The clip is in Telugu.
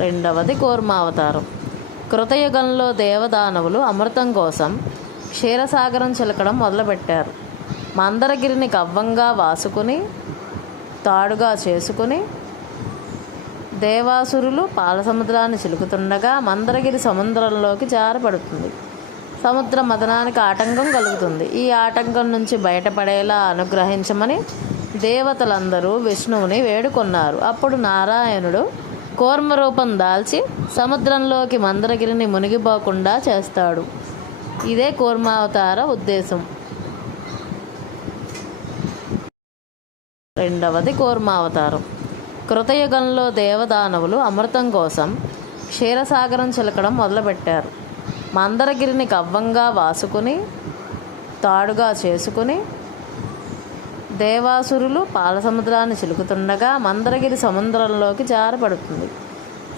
రెండవది కూర్మావతారం. కృతయుగంలో దేవదానవులు అమృతం కోసం క్షీరసాగరం చిలకడం మొదలుపెట్టారు. మందరగిరిని కవ్వంగా వాసుకుని తాడుగా చేసుకుని దేవాసురులు పాలసముద్రాన్ని చిలుకుతుండగా మందరగిరి సముద్రంలోకి జారపడుతుంది. సముద్ర మథనానికి ఆటంకం కలుగుతుంది. ఈ ఆటంకం నుంచి బయటపడేలా అనుగ్రహించమని దేవతలందరూ విష్ణువుని వేడుకొన్నారు. అప్పుడు నారాయణుడు కూర్మరూపం దాల్చి సముద్రంలోకి మందరగిరిని మునిగిపోకుండా చేస్తాడు. ఇదే కూర్మావతార ఉద్దేశం. రెండవది కూర్మావతారం. కృతయుగంలో దేవదానవులు అమృతం కోసం క్షీరసాగరం చిలకడం మొదలుపెట్టారు. మందరగిరిని కవ్వంగా వాసుకుని తాడుగా చేసుకుని దేవాసురులు పాలసముద్రాన్ని చిలుకుతుండగా మందరగిరి సముద్రంలోకి జారపడుతుంది.